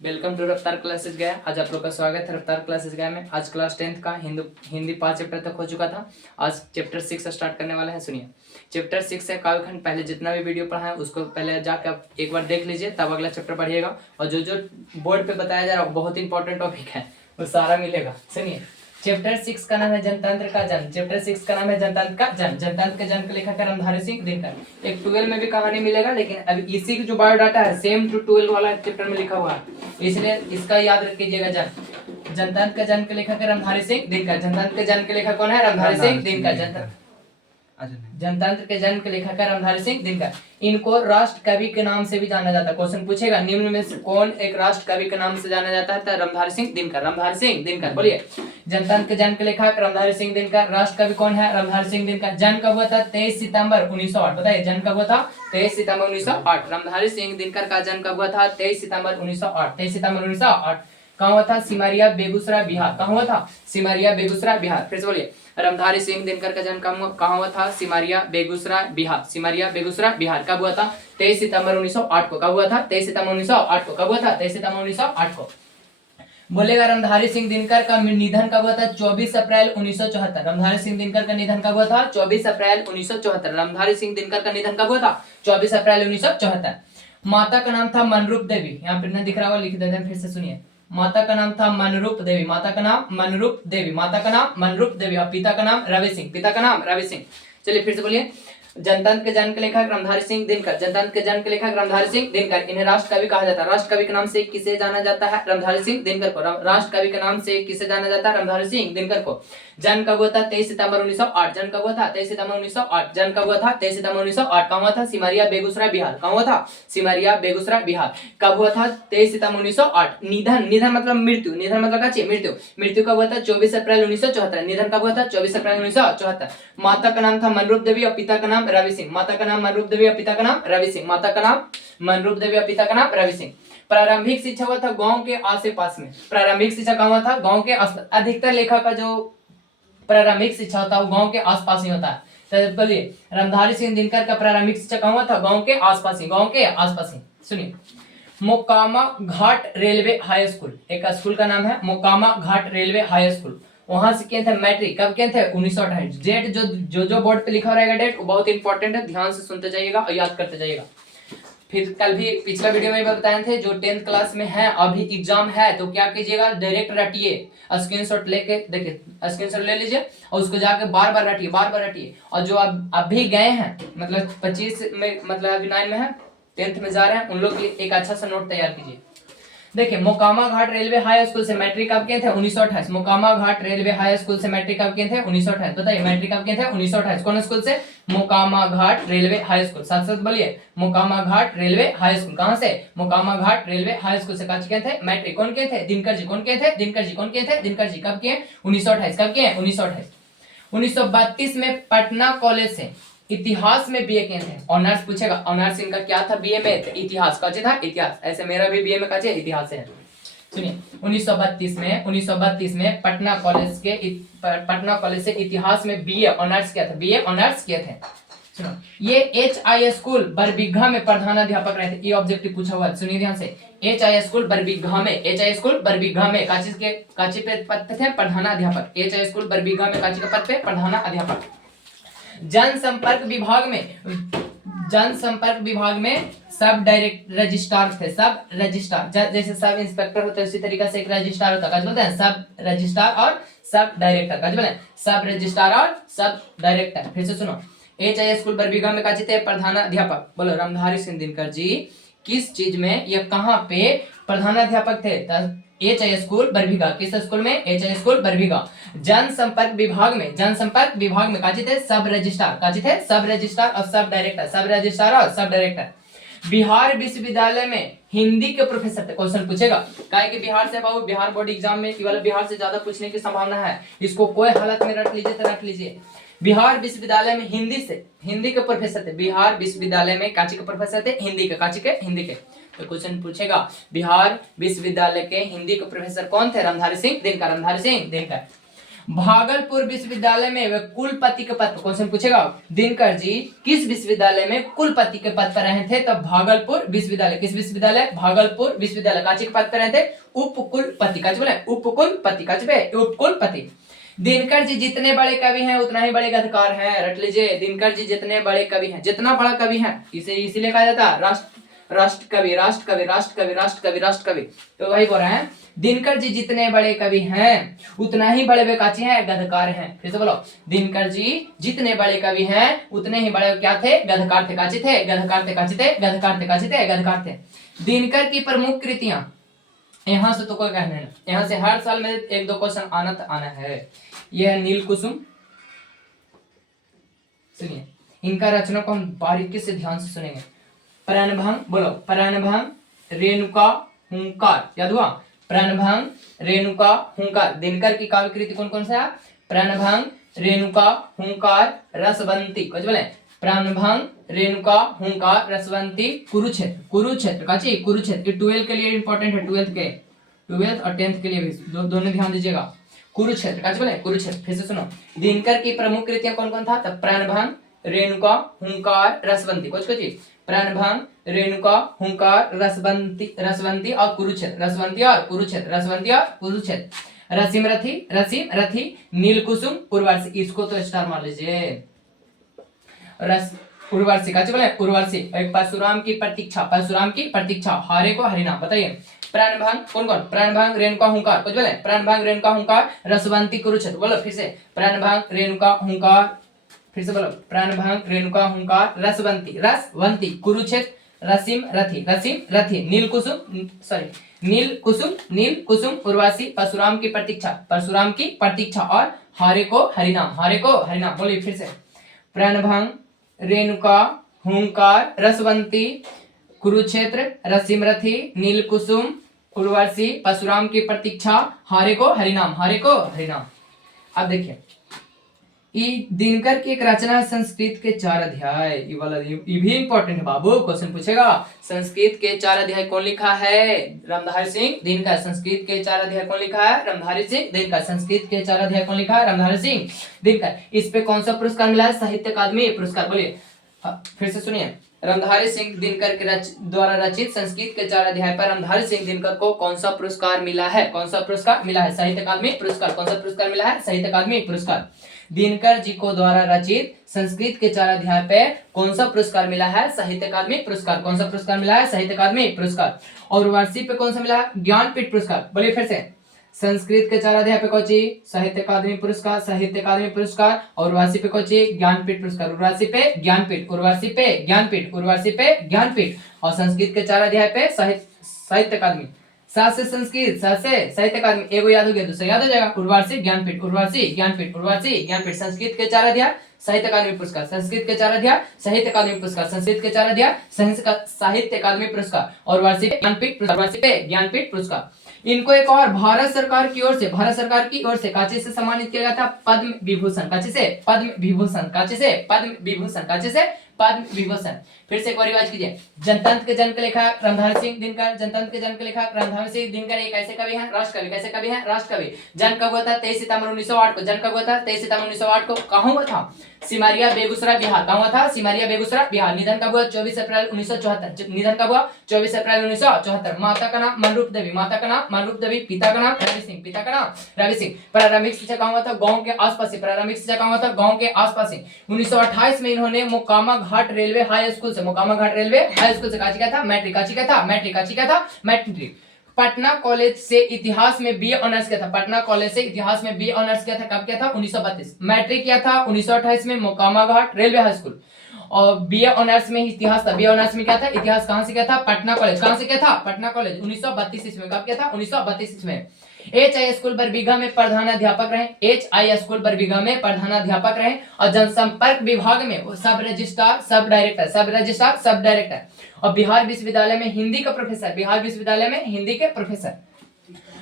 Welcome to रफ्तार classes गया। आज आप लोग का स्वागत है रफ्तार क्लासेस गया में। आज क्लास 10th का हिंदी 5 चैप्टर तक हो चुका था। आज चैप्टर 6 स्टार्ट करने वाला है। सुनिए, चैप्टर 6 है काव्यखंड। पहले जितना भी वीडियो पढ़ा है उसको पहले जाकर आप एक बार देख लीजिए, तब अगला चैप्टर पढ़िएगा। और जो जो बोर्ड पे बताया जा रहा है बहुत इंपॉर्टेंट टॉपिक है, वो सारा मिलेगा। सुनिए, चैप्टर 6 का नाम है जनतंत्र का जन्म। चैप्टर 6 का नाम है जनतंत्र का जन्म। जनतंत्र के जन्म का लेखक है रामधारी सिंह दिनकर। एक 12 में भी कहानी मिलेगा, लेकिन अभी इसी की जो बायोडाटा है सेम टू 12 वाला चैप्टर में लिखा हुआ है, इसलिए इसका याद रखिएगा। जनतंत्र के जन्म के लेखक है रामधारी सिंह दिनकर। जनतंत्र के जन्म के लेखक कौन है? रामधारी सिंह दिनकर। जनतंत्र के जन्म के लेखक है रामधारी सिंह दिनकर। इनको राष्ट्र कवि के नाम से भी जाना जाता है। क्वेश्चन पूछेगा, निम्न में से कौन एक राष्ट्र कवि के नाम से जाना जाता है? तो रामधारी सिंह दिनकर। रामधारी सिंह दिनकर, बोलिए। जनतंत्र के जन्म के लेखक रामधारी सिंह दिनकर। राष्ट्र कवि कौन है? रामधारी सिंह दिनकर। जन्म कब हुआ था? 23 सितंबर 1908। बताइए, जन्म कब हुआ था? 23 सितंबर 1908। रामधारी सिंह दिनकर का जन्म कब हुआ था? 23 सितंबर 1908। 23 सितंबर 1908। कहाँ हुआ था? सिमरिया बेगूसराय बिहार। कहाँ हुआ था? सिमरिया बेगूसराय बिहार। फिर से बोलिए, रामधारी सिंह दिनकर का जन्म कहाँ हुआ था? सिमरिया बेगूसराय बिहार। सिमरिया बेगूसराय बिहार। कब हुआ था? 23 सितंबर 1908 को। कब हुआ था? 23 सितंबर 1908 को। कब हुआ था? 23 सितंबर 1908 को। बोलेगा, रामधारी सिंह दिनकर का निधन कब हुआ था? 24 अप्रैल 1974। रामधारी सिंह दिनकर का निधन कब हुआ था? 24 अप्रैल 1974। रामधारी सिंह दिनकर का निधन कब हुआ था? 24 अप्रैल 1974। माता का नाम था मनरूप देवी। यहाँ पर दिख रहा हुआ, लिख देते हैं, फिर से सुनिए। माता का नाम था मनरूप देवी। माता का नाम मनरूप देवी। माता का नाम मनरूप देवी। और पिता का नाम रवि सिंह। पिता का नाम रवि सिंह। चलिए फिर से बोलिए, जनतंत्र के जन्म के लेखक रामधारी सिंह दिनकर। जनतंत्र के जन्म के लेखक रामधारी सिंह दिनकर। इन्हें राष्ट्र कवि कहा जाता है। राष्ट्र कवि के नाम से किसे जाना जाता है? रामधारी सिंह दिनकर को। राष्ट्र कवि के नाम से किसे जाना जाता है? रामधारी सिंह दिनकर को। जन्म कब हुआ था? 23 सितंबर 1908। जन्म कब हुआ था? 23 सितंबर 1908। जन्म कब हुआ था? 23 सितंबर 1908। कहाँ हुआ था? सिमरिया बेगूसराय बिहार। कहाँ हुआ था? सिमरिया बेगूसराय बिहार। कब हुआ था? 23 सितंबर 1908। निधन, निधन मतलब मृत्यु। निधन मतलब क्या चाहिए? मृत्यु। मृत्यु कब हुआ था? 24 अप्रैल 1974। निधन कब हुआ था? 24 अप्रैल 1974। माता का नाम था मनरूप देवी और पिता का नाम रवि सिंह। माता का नाम मनरूप देवी और पिता का नाम रवि सिंह। माता का नाम मनरूप देवी और पिता का नाम रवि सिंह। प्रारंभिक शिक्षा हुआ था गांव के आस पास में। प्रारंभिक शिक्षा कहाँ हुआ था? गांव के अधिकतर लेखक का जो प्रारंभिक शिक्षा होता है वो गांव के आसपास ही होता है। तो बोलिए, रामधारी सिंह दिनकर का प्रारंभिक शिक्षा कहाँ हुआ था? गांव के आसपास ही। गांव के आसपास ही। सुनिए, मोकामा घाट रेलवे हाई स्कूल, एक स्कूल का नाम है मोकामा घाट रेलवे हाई स्कूल। वहां से किए थे मैट्रिक। कब किए थे? 1928। डेट जो बोर्ड पे लिखा रहेगा डेट, वो बहुत इंपॉर्टेंट है, ध्यान से सुनते जाइएगा और याद करते जाइएगा। फिर कल भी पिछला वीडियो में बताए थे, जो 10th क्लास में है अभी एग्जाम है तो क्या कीजिएगा, डायरेक्ट रटिए। स्क्रीनशॉट लेके देखिए, स्क्रीनशॉट ले लीजिए और उसको जाके बार बार रटिए, बार बार रटिए। और जो अब अभी गए हैं, मतलब 25 में, मतलब अभी 9 में है, 10th में जा रहे हैं, उन लोग के लिए एक अच्छा सा नोट तैयार कीजिए। देखिए, मोकामा घाट रेलवे हाई स्कूल से मैट्रिक कब किए थे? 1928। मोकामा घाट रेलवे हाई स्कूल से मैट्रिक कब किए थे? 1928। बताइए, मैट्रिक कब किए थे? 1928। कौन स्कूल से? मोकामा घाट रेलवे हाई स्कूल। साथ साथ बोलिए, मोकामा घाट रेलवे हाई स्कूल। कहां से? मोकामा घाट रेलवे हाई स्कूल से किए थे मैट्रिक। कौन किए थे? दिनकर जी। कौन किए थे? दिनकर जी। कौन किए थे? दिनकर जी। कब किए? 1928। कब किए? 1928। 1932 में पटना कॉलेज से इतिहास में बीए किए थे। ऑनर्स पूछेगा, ऑनर्स इनका क्या था बीए में? इतिहास। का था? इतिहास। ऐसे मेरा भी बीए में का इतिहास है। सुनिए, 1932 में पटना कॉलेज से इतिहास में बीए ऑनर्स किया था। बीए ऑनर्स किए थे। सुनो, ये HI स्कूल बरबीघा में प्रधानाध्यापक रहे थे। ये ऑब्जेक्टिव पूछा हुआ है, सुनिए ध्यान से। HI स्कूल बरबीघा में, HI स्कूल बरबीघा में काची पे पद पे थे? प्रधानाध्यापक। HI स्कूल बरबीघा में काची के पद पे? प्रधानाध्यापक। जनसंपर्क विभाग में सब डायरेक्ट रजिस्ट्रार थे। सब रजिस्ट्रार, जैसे सब इंस्पेक्टर होते हैं उसी तरीके से एक रजिस्ट्रार होता है। बोलते हैं सब रजिस्ट्रार और सब डायरेक्टर। बोलते हैं सब रजिस्ट्रार और सब डायरेक्टर। फिर से सुनो, HI स्कूल बरबीघा में काची थे? प्रधानाध्यापक। बोलो, रामधारी सिंह दिनकर जी किस चीज में या कहाँ पे प्रधानाध्यापक थे? HI school Barbigha. किस स्कूल में? HI school Barbigha. जनसंपर्क विभाग में काची थे? सब रजिस्ट्रार। काची थे? सब रजिस्ट्रार और सब डायरेक्टर। सब रजिस्ट्रार और सब डायरेक्टर। बिहार विश्वविद्यालय में हिंदी के प्रोफेसर थे। क्वेश्चन पूछेगा, काहे कि बिहार से बाबू, बिहार बोर्ड एग्जाम में केवल बिहार से ज्यादा पूछने की संभावना है। इसको कोई हालत में रख लीजिए तो रख लीजिए। बिहार विश्वविद्यालय में हिंदी के प्रोफेसर थे। बिहार विश्वविद्यालय में काची के प्रोफेसर थे? हिंदी के। काची के? हिंदी के। तो क्वेश्चन पूछेगा, बिहार विश्वविद्यालय के हिंदी के प्रोफेसर कौन थे? रामधारी सिंह दिनकर। रामधारी सिंह दिनकर। भागलपुर विश्वविद्यालय में वे कुलपति के पद पर, क्वेश्चन पूछेगा, दिनकर जी किस विश्वविद्यालय में कुलपति के पद पर रहे थे? तब भागलपुर विश्वविद्यालय, किस विश्वविद्यालय? भागलपुर विश्वविद्यालय काची के पद पर रहे थे? उपकुलपति, काची बोले? उपकुलपति, काची पे? उपकुलपति। दिनकर जी जितने बड़े कवि हैं उतना ही बड़े गद्यकार हैं, रट लीजिए। दिनकर जी जितने बड़े कवि हैं, जितना बड़ा कवि है, इसे इसीलिए कहा जाता है राष्ट्र कवि, राष्ट्र कवि, राष्ट्र कवि, राष्ट्र कवि, राष्ट्र कवि। तो वही बोल रहे हैं, दिनकर जी जितने बड़े कवि हैं उतना ही बड़े वे काची हैं? गद्यकार हैं। फिर से बोलो, दिनकर जी जितने बड़े कवि हैं उतने ही बड़े क्या थे? गद्यकार थे, काची थे? गद्यकार थे, काची थे? गद्यकार थे, काची थे? गद्यकार थे। दिनकर की प्रमुख कृतियां, यहां से तो कोई कहना है, यहां से हर साल में एक दो क्वेश्चन आना है। यह है नील कुसुम, सुनिए, इनका रचना को हम बारीकी से ध्यान से सुनेंगे। प्रणभंग, बोलो, प्रणभंग, रेणुका, हुंकार, याद हुआ? प्रणभंग, रेणुका, हुंकार। दिनकर की काव्य कृति कौन कौन सा है? प्रणभंग, रेणुका, हुंकार, रसवंती, कुछ बोले? प्रणभंग, रेणुका, हुंकार, रसवंती, कुरुक्षेत्र। कुरुक्षेत्र काची? कुरुक्षेत्र। 12 के लिए इंपॉर्टेंट है, 12th और 10th के लिए भी दोनों ध्यान दीजिएगा। कुरुक्षेत्र काची बोले? कुरुक्षेत्र। फिर से सुनो, दिनकर की प्रमुख कृतियां कौन कौन था? तब प्रणभंग, रेणुका, हुंकार, रसवंती, कुछ कुछ। प्रणभंग, रेणुका, हुंकार, रसवंती और कुरुक्षेत्र, रसवंती और कुरुक्षेत्र, रसवंती और कुरुक्षेत्र। रसीम रथी, नील कुसुम, उर्वशी। इसको तो स्टार मार लीजिए। उर्वशी काची बोले? उर्वशी। एक परशुराम की प्रतीक्षा, परशुराम की प्रतीक्षा, हारे को हरिनाम। बताइए, प्रणभंग कौन कौन? प्रणभंग, रेणुका, हुंकार, कुछ बोले? प्रणभंग, रेणुका, हुंकार, रसवंती, कुरुक्षेत्र। बोलो फिर से, प्रणभंग, रेणुका, हुंकार, फिर से बोलो, प्रणभंग, रेणुका, हुंकार, रसवंती, कुरुक्षेत्र, रसीम रथी, नील कुसुम, उर्वशी, परशुराम की प्रतीक्षा और हारे को हरिनाम। बोलिए फिर से, प्रणभंग, रेणुका, हुंकार, रसवंती, कुरुक्षेत्र, रसीम रथी, नील कुसुम, उर्वशी, परशुराम की प्रतीक्षा, हारे को हरिनाम। अब देखिए, दिनकर की एक रचना है संस्कृत के 4 अध्याय। ये भी इंपॉर्टेंट है बाबू, क्वेश्चन पूछेगा। संस्कृत के 4 अध्याय कौन लिखा है? रामधारी सिंह दिनकर। संस्कृत के 4 अध्याय कौन लिखा है? रामधारी सिंह दिनकर। संस्कृत के 4 अध्याय कौन लिखा है? रामधारी सिंह दिनकर। इस पे कौन सा पुरस्कार मिला है? साहित्य अकादमी पुरस्कार। बोलिए फिर से सुनिए, रामधारी सिंह दिनकर के द्वारा रचित संस्कृत के 4 अध्याय पर रामधारी सिंह दिनकर को कौन सा पुरस्कार मिला है? कौन सा पुरस्कार मिला है? साहित्य अकादमी पुरस्कार। कौन सा पुरस्कार मिला है? साहित्य अकादमी पुरस्कार। दिनकर जी को द्वारा रचित संस्कृत के 4 अध्याय पे कौन सा पुरस्कार मिला है? साहित्य अकादमी पुरस्कार। कौन सा पुरस्कार मिला है? साहित्य अकादमी पुरस्कार। और वार्षी पे कौन सा मिला है? ज्ञानपीठ पुरस्कार। बोलिए फिर से, संस्कृत के 4 अध्याय पे कौची? साहित्य अकादमी पुरस्कार, साहित्य अकादमी पुरस्कार। और वार्षी पे कौची? ज्ञानपीठ पुरस्कार। उर्वशी पे ज्ञानपीठ, उर्वशी पे ज्ञानपीठ, उर्वशी पे ज्ञानपीठ। और संस्कृत के 4 अध्याय पे साहित्य अकादमी। सात से संस्कृत, सात से साहित्य अकादमी, एगो याद हो गया, दूसरा याद हो जाएगा। उर्वशी ज्ञानपीठ, उर्वशी ज्ञानपीठ, उर्वशी ज्ञानपीठ। संस्कृत के 4 अध्याय साहित्य अकादमी पुरस्कार, संस्कृत के 4 अध्याय साहित्य अकादमी पुरस्कार, संस्कृत के 4 अध्याय साहित्य अकादमी पुरस्कार। और वार्षिक ज्ञानपीठ पुरस्कार, वार्षिक ज्ञानपीठ पुरस्कार। इनको एक और भारत सरकार की ओर से काची से सम्मानित किया गया था? पद्म विभूषण। काची से? पद्म विभूषण। काची से? पद्म विभूषण। काची से? पद्म विभूषण। फिर से एक बार रिवाज कीजिए, जनतंत्र के जन्म के लेखक रामधारी सिंह दिनकर। जनतंत्र के जन्म के लेखक रामधारी सिंह दिनकर एक ऐसे कवि हैं, राष्ट्र कवि। कैसे कवि हैं? राष्ट्र कवि। जन्म कब हुआ था? 23 सितंबर 1908 को। जन्म कब हुआ था? 23 सितंबर 1908 को। कहाँ हुआ था? सिमरिया, बेगूसराय, बिहार। कहाँ हुआ था? सिमरिया, बेगूसराय, बिहार। निधन कब हुआ? 24 अप्रैल 1974। निधन कब हुआ? 24 अप्रैल 1974। माता का नाम मनरूप देवी, माता का नाम मनरूप देवी। पिता का नाम रवि सिंह, पिता का नाम रवि सिंह। प्रारंभिक शिक्षा कहाँ हुआ था? गांव के आसपास से। प्रारंभिक शिक्षा कहाँ हुआ था? गांव के आसपास से। 1928 में इन्होंने मोकामा घाट रेलवे हाई स्कूल से, मोकामा घाट रेलवे हाई स्कूल से काची का था? मैट्रिक। काची का था? मैट्रिक। काची का था? मैट्रिक। पटना कॉलेज से इतिहास में बीए ऑनर्स किया था। पटना कॉलेज से इतिहास में बीए ऑनर्स किया था। कब किया था? 1932। मैट्रिक किया था 1928 में मोकामा घाट रेलवे हाई स्कूल। और बीए ऑनर्स में इतिहास था। बीए ऑनर्स में क्या था? इतिहास। कहां से किया था? पटना कॉलेज। कहां से किया था? पटना कॉलेज। 1932 में। कब किया था? 1932 में। HI स्कूल बरबीघा में प्रधानाध्यापक रहे। HI स्कूल बरबीघा में प्रधानाध्यापक रहे। और जनसंपर्क विभाग में सब रजिस्ट्रार, सब डायरेक्टर। और बिहार विश्वविद्यालय में हिंदी का प्रोफेसर। बिहार विश्वविद्यालय में हिंदी के प्रोफेसर।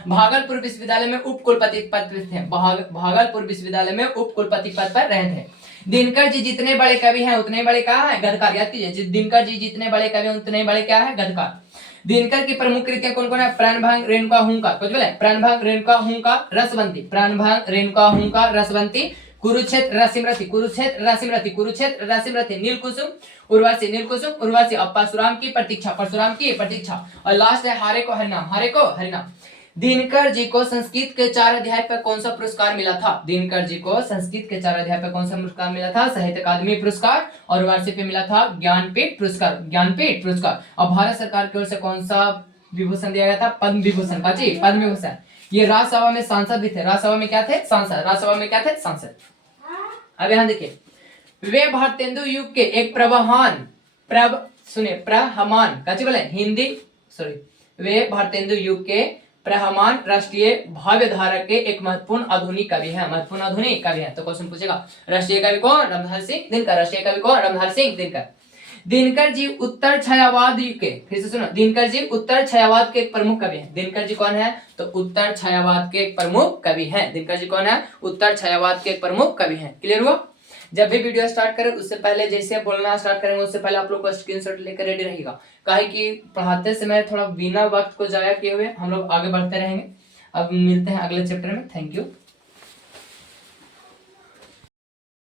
भागलपुर विश्वविद्यालय में उप कुलपति पद थे। भागलपुर विश्वविद्यालय में उप कुलपति पद पर रहे थे। दिनकर जी जितने बड़े कवि हैं उतने बड़े क्या है? गद्यकार। याद कीजिए, दिनकर जी जितने बड़े कवि हैं उतने बड़े क्या है? गद्यकार। दिनकर की प्रमुख कृतियां कौन कौन है? प्राणभंग, रेणुका, हुंकार। कुछ बोले? प्राणभंग, रेणुका, हुंकार, रसवंती। प्राणभंग, रेणुका, हुंकार, रसवंती, कुरुक्षेत्र, रासिमरथी। कुरुक्षेत्र, रासिमरथी, कुरुक्षेत्र, रासिमरथी, नीलकुसुम, उर्वशी। नीलकुसुम, उर्वशी। अब परशुराम की प्रतीक्षा, परशुराम की प्रतीक्षा। और लास्ट है हारे को हरिनाम, हारे को हरिनाम। दिनकर जी को संस्कृत के 4 अध्याय पर कौन सा पुरस्कार मिला था? दिनकर जी को संस्कृत के 4 अध्याय पर कौन सा पुरस्कार मिला था? साहित्य अकादमी पुरस्कार। और वार्षिक पे मिला था ज्ञानपीठ पुरस्कार, ज्ञानपीठ पुरस्कार। और भारत सरकार की ओर से कौन सा विभूषण दिया गया था? पद्म विभूषण। काची? पद्म विभूषण। ये राज्यसभा में सांसद भी थे। राज्यसभा में क्या थे? सांसद। राज्यसभा में क्या थे? सांसद। अब यहाँ देखिए, वे भारतेंदु युग के एक प्रवहमान काची बोले? हिंदी सॉरी, वे भारतेंदु युग के प्रहमान राष्ट्रीय भाव्य धारा के एक महत्वपूर्ण आधुनिक कवि है। महत्वपूर्ण आधुनिक कवि है। तो क्वेश्चन पूछेगा, राष्ट्रीय कवि कौन? रामधारी सिंह दिनकर। राष्ट्रीय कवि कौन? रामधारी सिंह दिनकर। दिनकर जी उत्तर छायावाद युग के, फिर से सुनो, दिनकर जी उत्तर छायावाद के एक प्रमुख कवि हैं। दिनकर जी कौन है? तो उत्तर छायावाद के एक प्रमुख कवि हैं। दिनकर जी कौन है? उत्तर छायावाद के एक प्रमुख कवि हैं। क्लियर हुआ? जब भी वीडियो स्टार्ट करें उससे पहले, जैसे बोलना स्टार्ट करेंगे उससे पहले आप लोग को स्क्रीनशॉट लेकर रेडी रहेगा। काहे कि पढ़ाते समय थोड़ा बिना वक्त को जाया किए हुए हम लोग आगे बढ़ते रहेंगे। अब मिलते हैं अगले चैप्टर में। Thank you.